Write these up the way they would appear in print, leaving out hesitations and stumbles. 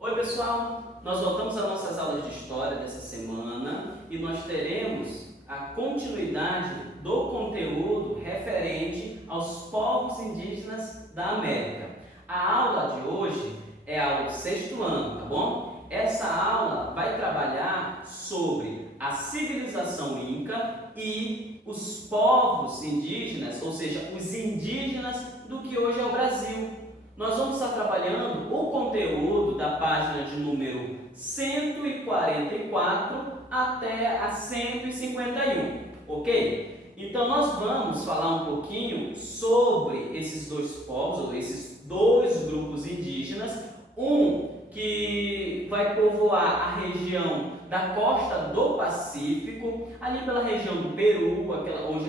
Oi pessoal, nós voltamos às nossas aulas de história dessa semana e nós teremos a continuidade do conteúdo referente aos povos indígenas da América. A aula de hoje é a aula do sexto ano, tá bom? Essa aula vai trabalhar sobre a civilização Inca e os povos indígenas, ou seja, os indígenas do que hoje é o Brasil. Nós vamos estar trabalhando o conteúdo da página de número 144 até a 151, ok? Então nós vamos falar um pouquinho sobre esses dois povos, ou esses dois grupos indígenas, um que vai povoar a região da costa do Pacífico, ali pela região do Peru,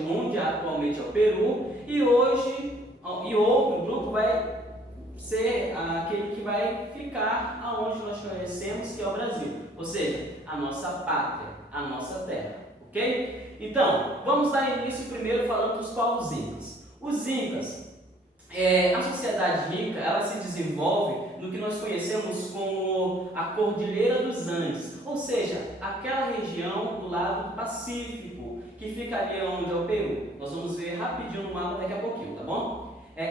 onde atualmente é o Peru, e outro grupo vai ser aquele que vai ficar aonde nós conhecemos, que é o Brasil, ou seja, a nossa pátria, a nossa terra, ok? Então, vamos dar início primeiro falando dos povos incas. Os incas, a sociedade inca, ela se desenvolve no que nós conhecemos como a Cordilheira dos Andes, ou seja, aquela região do lado do Pacífico, que fica ali onde é o Peru. Nós vamos ver rapidinho no mapa daqui a pouquinho, tá bom?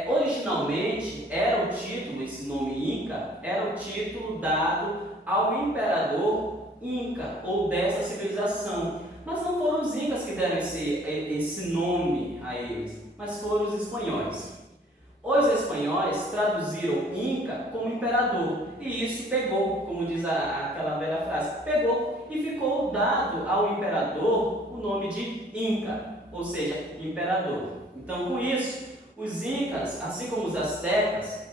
Originalmente, era o título, esse nome Inca, era o título dado ao imperador Inca, ou dessa civilização. Mas não foram os Incas que deram esse nome a eles, mas foram os espanhóis. Os espanhóis traduziram Inca como imperador, e isso pegou, como diz aquela velha frase, pegou e ficou dado ao imperador o nome de Inca, ou seja, imperador. Então, com isso, os Incas, assim como os Aztecas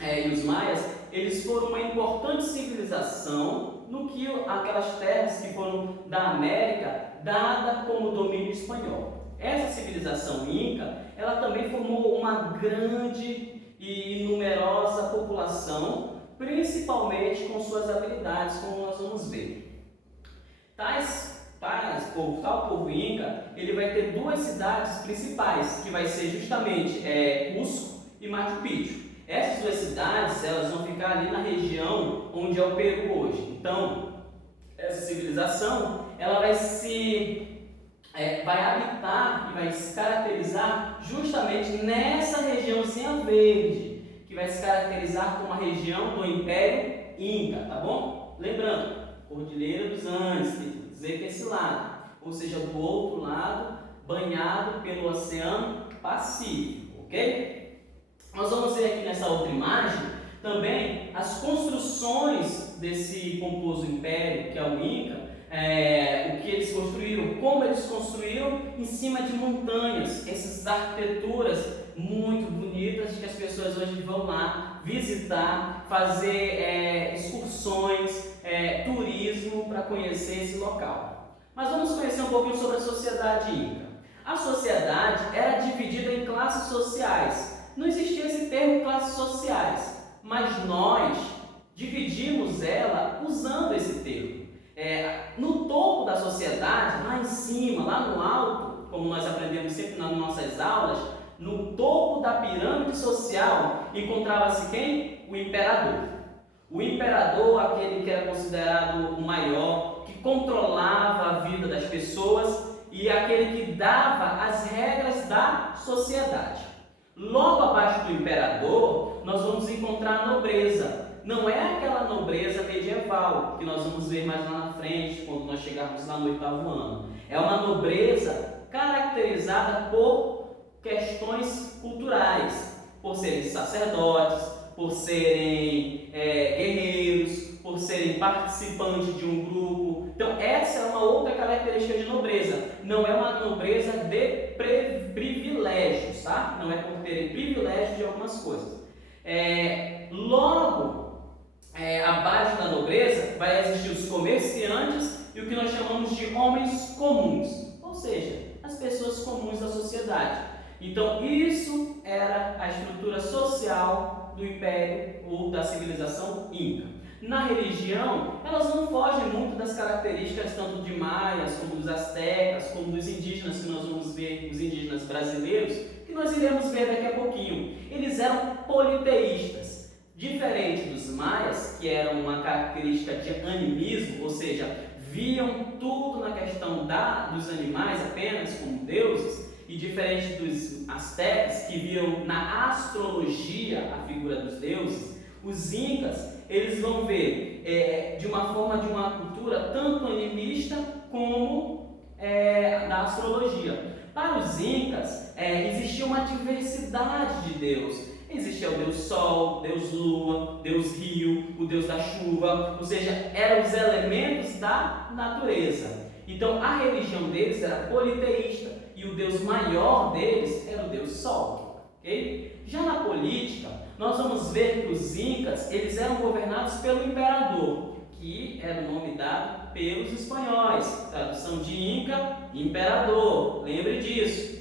e os Maias, eles foram uma importante civilização no que aquelas terras que foram da América dada como domínio espanhol. Essa civilização Inca, ela também formou uma grande e numerosa população, principalmente com suas habilidades, como nós vamos ver. Tal povo Inca, ele vai ter duas cidades principais, que vai ser justamente Cusco e Machu Picchu. Essas duas cidades, elas vão ficar ali na região onde é o Peru hoje. Então, essa civilização, ela vai habitar e vai se caracterizar justamente nessa regiãozinha verde, que vai se caracterizar como a região do Império Inca, tá bom? Lembrando, Cordilheira dos Andes, tem que dizer que esse lado, ou seja, do outro lado, banhado pelo Oceano Pacífico, ok? Nós vamos ver aqui nessa outra imagem também as construções desse pomposo império, que é o Inca, o que eles construíram, como eles construíram em cima de montanhas, essas arquiteturas muito bonitas que as pessoas hoje vão lá visitar, fazer excursões, turismo para conhecer esse local. Mas vamos conhecer um pouquinho sobre a sociedade Inca. A sociedade era dividida em classes sociais. Não existia esse termo classes sociais, mas nós dividimos ela usando esse termo. No topo da sociedade, lá em cima, lá no alto, como nós aprendemos sempre nas nossas aulas, no topo da pirâmide social encontrava-se quem? O imperador. O imperador, aquele que era considerado o maior, que controlava a vida das pessoas e aquele que dava as regras da sociedade. Logo abaixo do imperador, nós vamos encontrar a nobreza. Não é aquela nobreza medieval, que nós vamos ver mais lá na frente, quando nós chegarmos lá no 8º ano. É uma nobreza caracterizada por questões culturais, por serem sacerdotes, por serem guerreiros, por serem participantes de um grupo. Então essa é uma outra característica de nobreza. Não é uma nobreza de privilégios, tá? Não é por terem privilégios de algumas coisas. Abaixo da nobreza vai existir os comerciantes e o que nós chamamos de homens comuns, ou seja, as pessoas comuns da sociedade. Então isso era a estrutura social do Império ou da civilização Inca. Na religião, elas não fogem muito das características tanto de maias, como dos astecas, como dos indígenas que nós vamos ver, os indígenas brasileiros, que nós iremos ver daqui a pouquinho. Eles eram politeístas. Diferente dos maias, que eram uma característica de animismo, ou seja, viam tudo na questão dos animais apenas como deuses, e diferente dos astecas, que viam na astrologia a figura dos deuses, os incas, eles vão ver de uma forma de uma cultura tanto animista como da astrologia. Para os incas, existia uma diversidade de Deus. Existia o Deus Sol, Deus Lua, Deus Rio, o Deus da chuva, ou seja, eram os elementos da natureza. Então, a religião deles era politeísta e o Deus maior deles era o Deus Sol. Okay? Já na política, nós vamos ver que os incas eles eram governados pelo imperador, que era o nome dado pelos espanhóis. Tradução de Inca, imperador, lembre disso.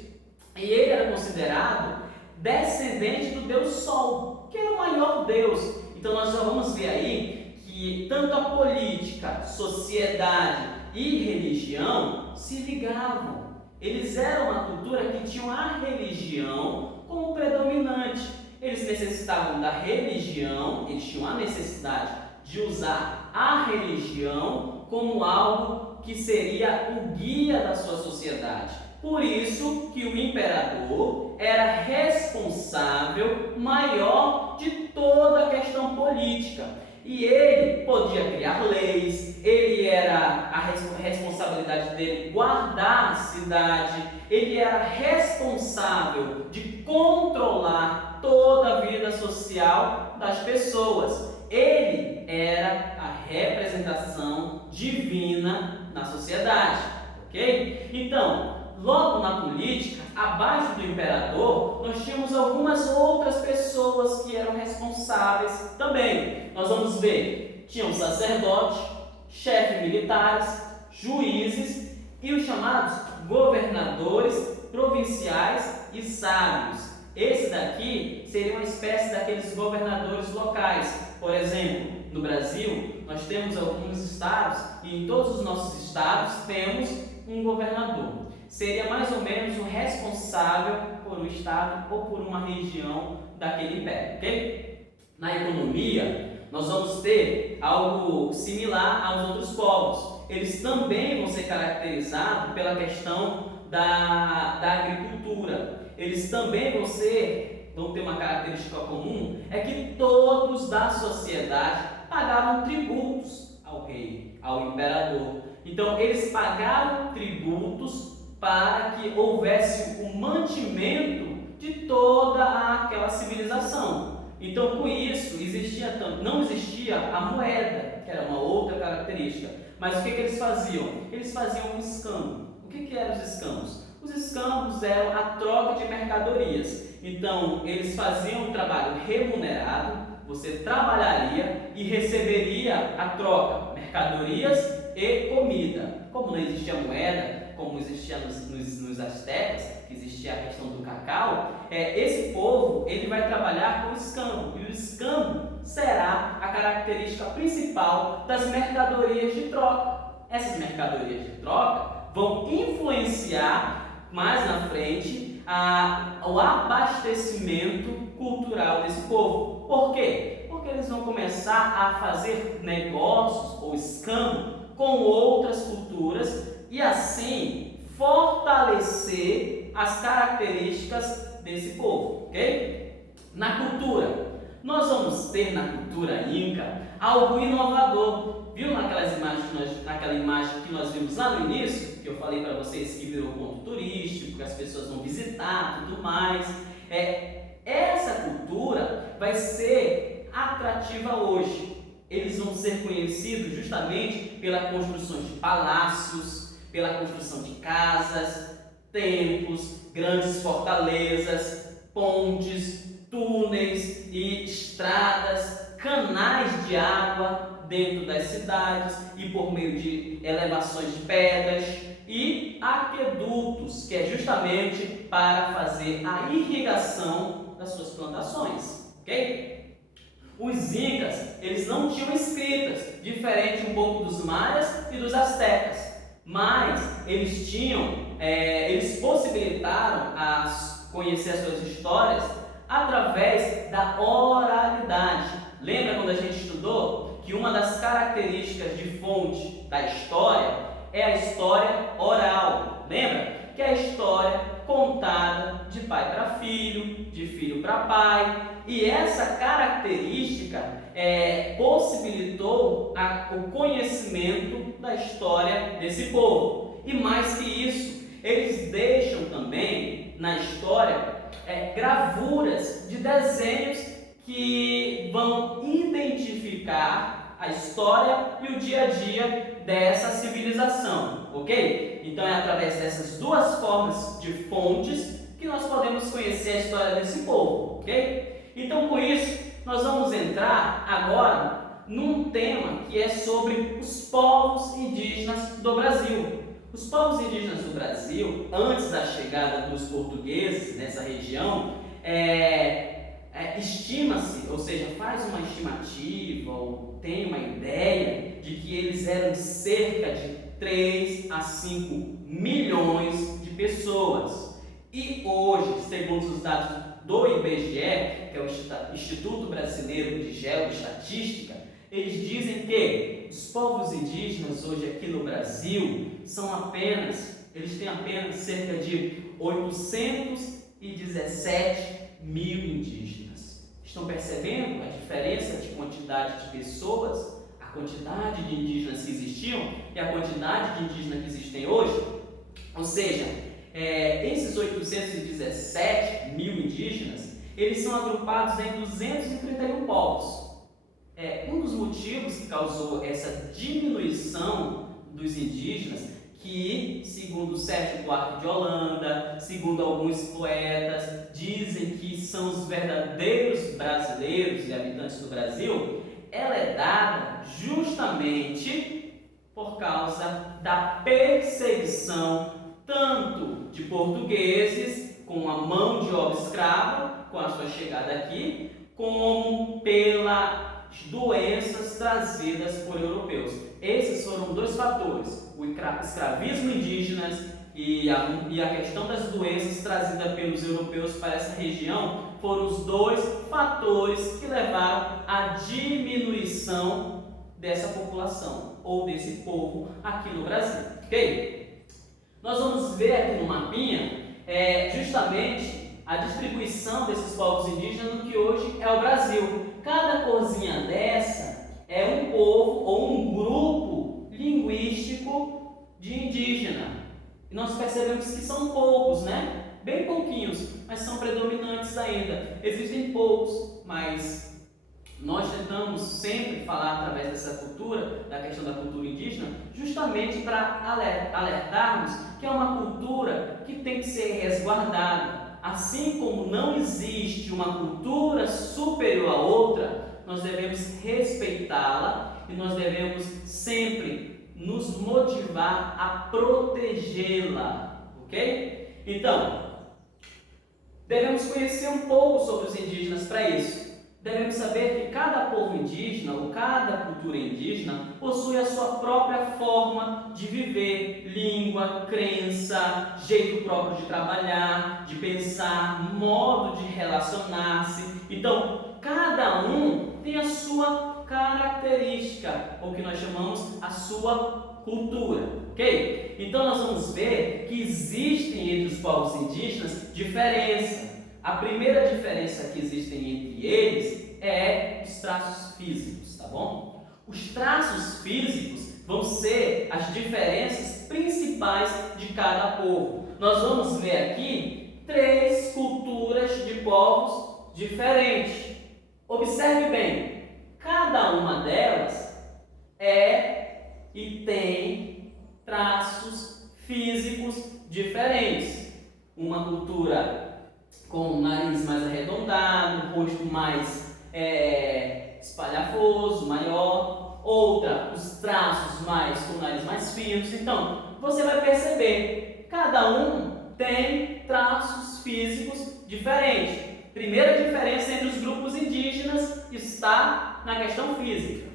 E ele era considerado descendente do Deus Sol, que era o maior Deus. Então nós já vamos ver aí que tanto a política, sociedade e religião se ligavam. Eles eram uma cultura que tinham a religião como predominante. Eles necessitavam da religião, eles tinham a necessidade de usar a religião como algo que seria o guia da sua sociedade. Por isso que o imperador era responsável maior de toda a questão política. E ele podia criar leis, ele era a responsabilidade dele guardar a cidade, ele era responsável de controlar toda a vida social das pessoas. Ele era a representação divina na sociedade, ok? Então, logo na política, abaixo do imperador, nós tínhamos algumas outras pessoas que eram responsáveis também. Nós vamos ver, tinham sacerdotes, chefes militares, juízes e os chamados governadores provinciais e sábios. Esse daqui seria uma espécie daqueles governadores locais. Por exemplo, no Brasil, nós temos alguns estados e em todos os nossos estados temos um governador. Seria mais ou menos o responsável por um estado ou por uma região daquele império, ok? Na economia, nós vamos ter algo similar aos outros povos. Eles também vão ser caracterizados pela questão da agricultura. Eles também vão ter uma característica comum, é que todos da sociedade pagavam tributos ao rei, ao imperador. Então, eles pagavam tributos para que houvesse o mantimento de toda aquela civilização. Então, com isso, não existia a moeda, que era uma outra característica. Mas o que eles faziam? Eles faziam um escambo. O que eram os escambos? Os escambos eram a troca de mercadorias. Então, eles faziam um trabalho remunerado, você trabalharia e receberia a troca, mercadorias e comida. Como não existia moeda, como existia nos astecas, que existia a questão do cacau, esse povo ele vai trabalhar com o escambo, e o escambo será a característica principal das mercadorias de troca. Essas mercadorias de troca vão influenciar mais na frente o abastecimento cultural desse povo. Por quê? Porque eles vão começar a fazer negócios ou escambo com outras culturas e assim fortalecer as características desse povo, ok? Na cultura, nós vamos ter na cultura inca algo inovador. Viu naquela imagem que nós vimos lá no início, que eu falei para vocês que virou ponto turístico, que as pessoas vão visitar, tudo mais. Essa cultura vai ser atrativa hoje. Eles vão ser conhecidos justamente pela construção de palácios, pela construção de casas, templos, grandes fortalezas, pontes, túneis e estradas, canais de água dentro das cidades e por meio de elevações de pedras e aquedutos, que é justamente para fazer a irrigação das suas plantações, ok? Os incas, eles não tinham escritas, diferente um pouco dos maias e dos astecas, mas eles possibilitaram conhecer as suas histórias através da oralidade. Lembra quando a gente estudou que uma das características de fonte da história é a história oral? Lembra? Que é a história contada de pai para filho, de filho para pai. E essa característica possibilitou o conhecimento da história desse povo. E mais que isso, eles deixam também na história gravuras de desenhos que vão identificar a história e o dia a dia dessa civilização, ok? Então é através dessas duas formas de fontes que nós podemos conhecer a história desse povo, ok? Então com isso nós vamos entrar agora num tema que é sobre os povos indígenas do Brasil. Os povos indígenas do Brasil, antes da chegada dos portugueses nessa região, estima-se, ou seja, faz uma estimativa ou tem uma ideia de que eles eram cerca de 3 a 5 milhões de pessoas. E hoje, segundo os dados do IBGE, que é o Instituto Brasileiro de Geoestatística, eles dizem que os povos indígenas hoje aqui no Brasil eles têm apenas cerca de 817 mil indígenas. Estão percebendo a diferença de quantidade de pessoas, a quantidade de indígenas que existiam e a quantidade de indígenas que existem hoje? Ou seja, esses 817 mil indígenas, eles são agrupados em 231 povos. Um dos motivos que causou essa diminuição dos indígenas, que, segundo Sérgio Buarque de Holanda, segundo alguns poetas, dizem que são os verdadeiros brasileiros e habitantes do Brasil, ela é dada justamente por causa da perseguição tanto de portugueses com a mão de obra escrava, com a sua chegada aqui, como pelas doenças trazidas por europeus. Esses foram dois fatores, o escravismo indígena e a questão das doenças trazidas pelos europeus para essa região, foram os dois fatores que levaram à diminuição dessa população, ou desse povo aqui no Brasil, ok? Nós vamos ver aqui no mapinha, justamente a distribuição desses povos indígenas no que hoje é o Brasil. Cada corzinha dessa é um povo ou um grupo linguístico de indígena. E nós percebemos que são poucos, né? Bem pouquinhos, mas são predominantes ainda. Existem poucos, mas nós tentamos sempre falar através dessa cultura, da questão da cultura indígena, justamente para alertarmos que é uma cultura que tem que ser resguardada. Assim como não existe uma cultura superior à outra, nós devemos respeitá-la e nós devemos sempre nos motivar a protegê-la, ok? Então, devemos conhecer um pouco sobre os indígenas para isso. Devemos saber que cada povo indígena ou cada cultura indígena possui a sua própria forma de viver, língua, crença, jeito próprio de trabalhar, de pensar, modo de relacionar-se. Então, cada um tem a sua característica, ou que nós chamamos a sua cultura, ok? Então, nós vamos ver que existem entre os povos indígenas diferenças. A primeira diferença que existem entre eles é os traços físicos, tá bom? Os traços físicos vão ser as diferenças principais de cada povo. Nós vamos ver aqui 3 culturas de povos diferentes. Observe bem, cada uma delas e tem traços físicos diferentes. Uma cultura com o nariz mais arredondado, o rosto mais espalhafoso, maior. Outra, os traços com o nariz mais finos. Então, você vai perceber, cada um tem traços físicos diferentes. Primeira diferença entre os grupos indígenas está na questão física.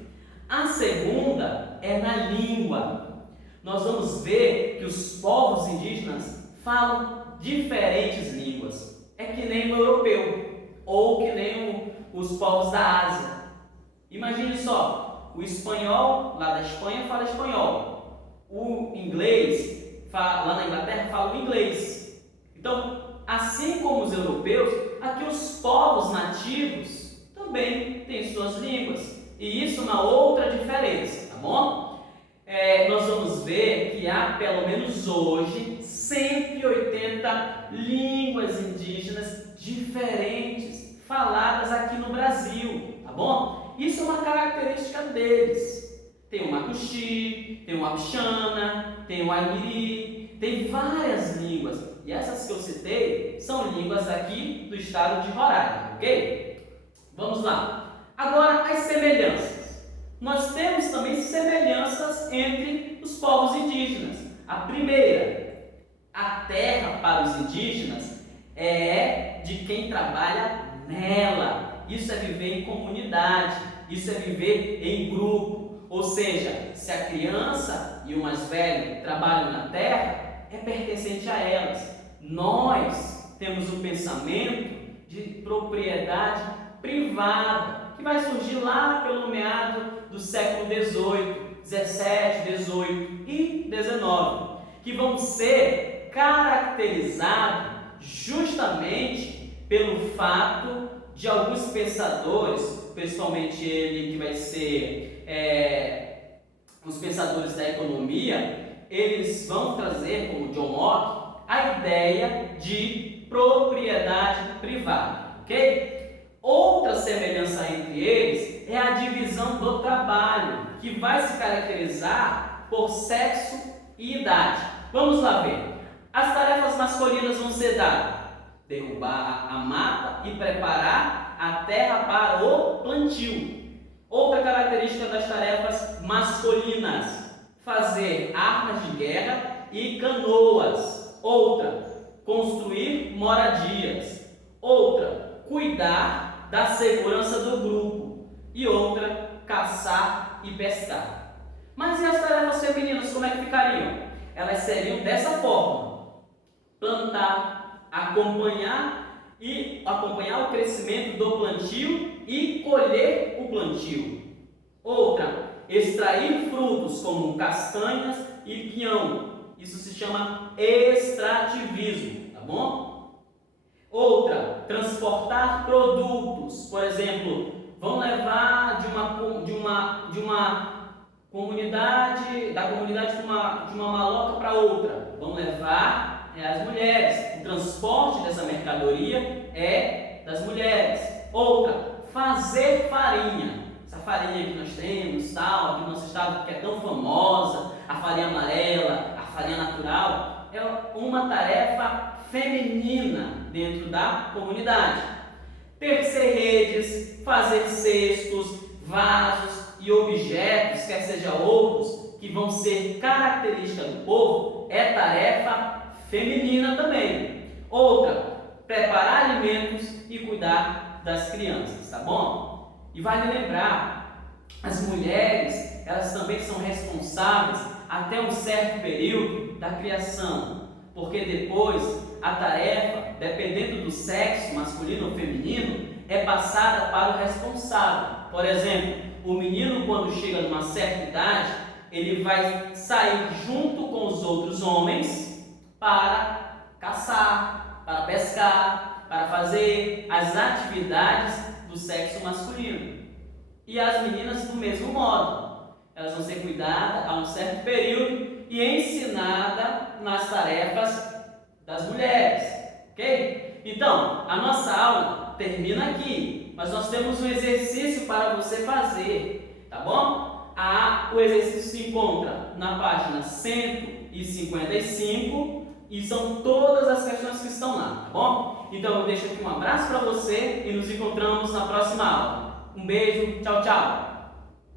A segunda é na língua. Nós vamos ver que os povos indígenas falam diferentes línguas. É que nem o europeu, ou que nem os povos da Ásia. Imagine só, o espanhol lá da Espanha fala espanhol, o inglês lá na Inglaterra fala o inglês. Então, assim como os europeus, aqui os povos nativos também têm suas línguas. E isso é uma outra diferença, tá bom? Nós vamos ver que há, pelo menos hoje, 180 línguas indígenas diferentes faladas aqui no Brasil, tá bom? Isso é uma característica deles. Tem o Macuxi, tem o Apixana, tem o Aimiri, tem várias línguas. E essas que eu citei são línguas aqui do estado de Roraima, ok? Vamos lá. Agora, as semelhanças. Nós temos também semelhanças entre os povos indígenas. A primeira, a terra para os indígenas é de quem trabalha nela. Isso é viver em comunidade, isso é viver em grupo. Ou seja, se a criança e o mais velho trabalham na terra, é pertencente a elas. Nós temos um pensamento de propriedade privada, que vai surgir lá pelo meado do século XVIII, XVII, XVIII e XIX, que vão ser caracterizados justamente pelo fato de alguns pensadores, principalmente ele que vai ser os pensadores da economia, eles vão trazer, como John Locke, a ideia de propriedade privada, ok? Outra semelhança entre eles é a divisão do trabalho, que vai se caracterizar por sexo e idade. Vamos lá ver. As tarefas masculinas vão ser dadas: derrubar a mata e preparar a terra para o plantio. Outra característica das tarefas masculinas: fazer armas de guerra e canoas. Outra, construir moradias. Outra, cuidar da segurança do grupo. E outra, caçar e pescar. Mas e as tarefas femininas, como é que ficariam? Elas seriam dessa forma: plantar, acompanhar o crescimento do plantio e colher o plantio. Outra, extrair frutos como castanhas e pinhão. Isso se chama extrativismo, tá bom? Outra, transportar produtos. Por exemplo, vão levar de uma comunidade, da comunidade de uma maloca para outra. Vão levar as mulheres. O transporte dessa mercadoria é das mulheres. Outra, fazer farinha. Essa farinha que nós temos, tal, aqui no nosso estado, que é tão famosa, a farinha amarela, a farinha natural, é uma tarefa feminina dentro da comunidade. Tecer redes, fazer cestos, vasos e objetos, quer seja outros, que vão ser características do povo, é tarefa feminina também. Outra, preparar alimentos e cuidar das crianças, tá bom? E vale lembrar, as mulheres, elas também são responsáveis até um certo período da criação, porque depois a tarefa, dependendo do sexo, masculino ou feminino, é passada para o responsável. Por exemplo, o menino, quando chega numa certa idade, ele vai sair junto com os outros homens para caçar, para pescar, para fazer as atividades do sexo masculino. E as meninas do mesmo modo. Elas vão ser cuidadas a um certo período e ensinadas nas tarefas das mulheres, ok? Então, a nossa aula termina aqui, mas nós temos um exercício para você fazer, tá bom? O exercício se encontra na página 155 e são todas as questões que estão lá, tá bom? Então, eu deixo aqui um abraço para você e nos encontramos na próxima aula. Um beijo, tchau, tchau!